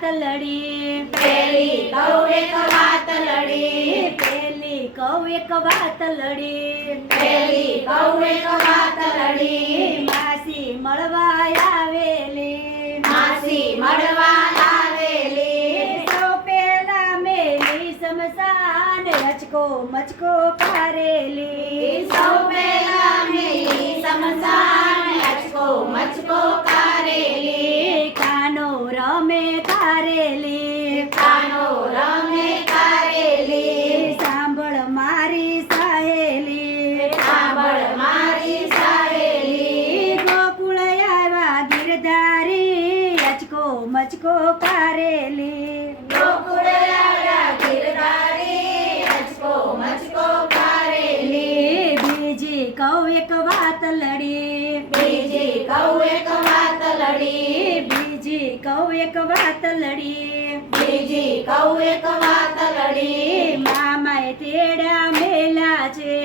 લડી, પેલી કહું એક વાત લડી, પેલી કહું એક વાત લડી, પેલી કહું એક વાત લડી, માસી મળવા આવેલી, માસી મળવા આવેલી, સૌ પેલા મેલી સમસાન અચકો મચકો કારેલી, સૌ પેલા મેલી સમસાન અચકો મચકો કારેલી, કાનો રમે કારેલી, કાનો રમે કારેલી, સાંભળ મારી સહેલી, સાંભળ મારી સહેલી, ગોકુળ આવ્યા ગિરધારી અચકો મચકો કારેલી, ગોકુળ આવ્યા ગિરધારી અચકો મચકો કારેલી, બીજી કહું એક વાત લડી, બીજી કહું એક વાત લડી, બીજી કહું એક વાત લડી, બીજી કહું એક વાત લડી, મામાએ તેડા મેલા છે,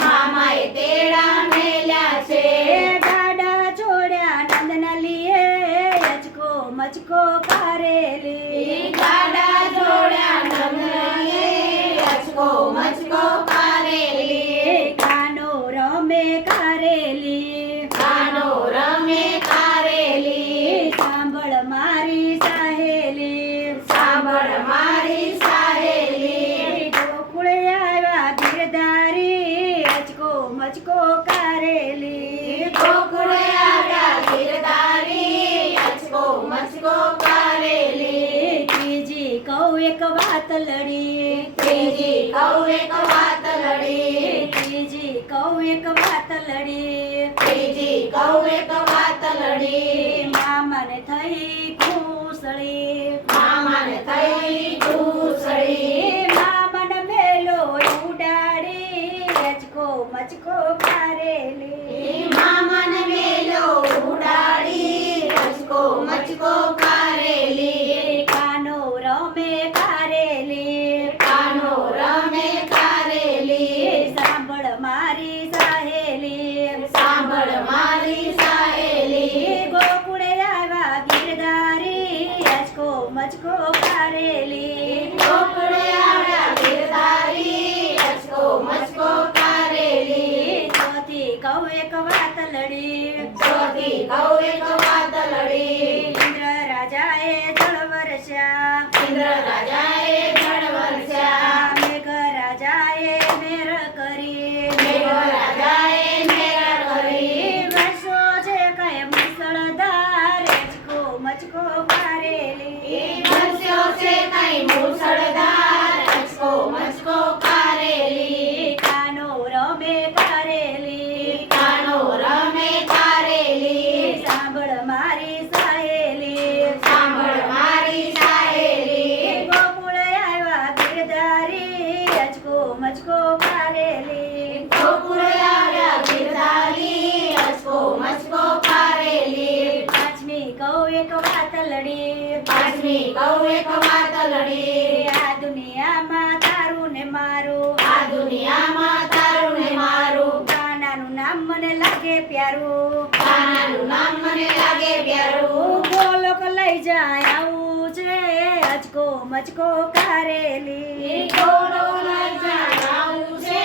મામાએ તેડા મેલ્યા છે, ગાડા છોડ્યા નંદના લીએ અચકો મચકો કારેલી, ગાડા જોડ્યા નંદનીએ અચકો મચકો કારેલી, કાનો રમે કારેલી, કાનો રમે કારેલી, સાંભળ મારી સહેલી, સાંભળ મારી સહેલી, ગોકુળ આવ્યા ગિરધારી અચકો મચકો કારેલી, ગોકુળ આવ્યા ગિરધારી અચકો મચકો કારેલી, ત્રીજી કહું એક વાત લડી, ત્રીજી કહું એક વાત લડી, ત્રીજી કહું એક વાત લડી, ત્રીજી કહું એક વાત લડી, મામાને થઈ ખુશળી, મામાને થઈ ઘૂસડી, મામાને મેલો ઉડાડી અચકો મચકો કારેલી, મામાને મેલો ઉડાડી અચકો મચકો કારેલી, કાનો રમે કારેલી, કાનો રમે કારેલી, સાંભળ મારી સહેલી, સાંભળ મારી સહેલી, ગોકુળે આવ્યા ગિરધારી અચકો મચકો કારેલી, ગોકુળે આવ્યા ગિરધારી અચકો મચકો કારેલી, ચોથી કહું એક વાત લડી, ચોથી કહું એક વાત લડી, ઇન્દ્ર રાજાએ જળ વરસ્યા, ઇન્દ્ર રાજાએ જળ વરસ્યા, મેઘ રાજાએ મેર કરી, મેઘ રાજાએ મેર કરી, વર્ષો છે કઈ મુસળધાર અચકો મચકો કારેલી, વરસ્યો છે કઈ મુસળધાર અચકો મચકો કારેલી, કાનો રમે કારેલી, કાનો રમે કારેલી, સાંભળ મારી સહેલી, સાંભળ મારી સહેલી, ગોકુળ આવ્યા ગિરધારી અચકો મચકો કારેલી, ગોકુળ આવ્યા ગિરધારી અચકો મચકો કારેલી, પાંચમી કહું એક વાત લડી, પાંચમી કહું એક વાત લડી, આ દુનિયામાં તારું ને મારું, આ દુનિયામાં તારું ને મારું, કાનાનું નામ મને લાગે પ્યારું, કાનાનું નામ મને લાગે પ્યારું, ગોલોક લઈ જાય આવું છે અચકો મચકો કારેલી, ગોળો લઈ જાય આવું છે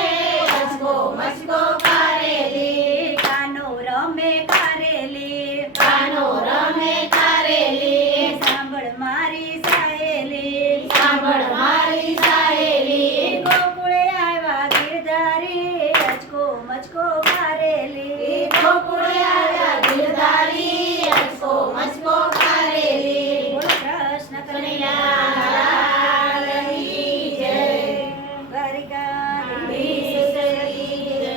અચકો મચકો કારેલી, કાનો રમે કારેલી, કાનો રમે કારેલી, સાંભળ મારી સહેલી, સાંભળ મારી સહેલી, ગોકુળે આવ્યા ગિરધારી અચકો મચકો કારેલી, ગોકુળે આવ્યા ગિરધારી અચકો મચકો કારેલી, બોલો કૃષ્ણ કનૈયા કનૈયા લાલની જય, દ્વારિકાધીશની જય.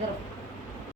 જય.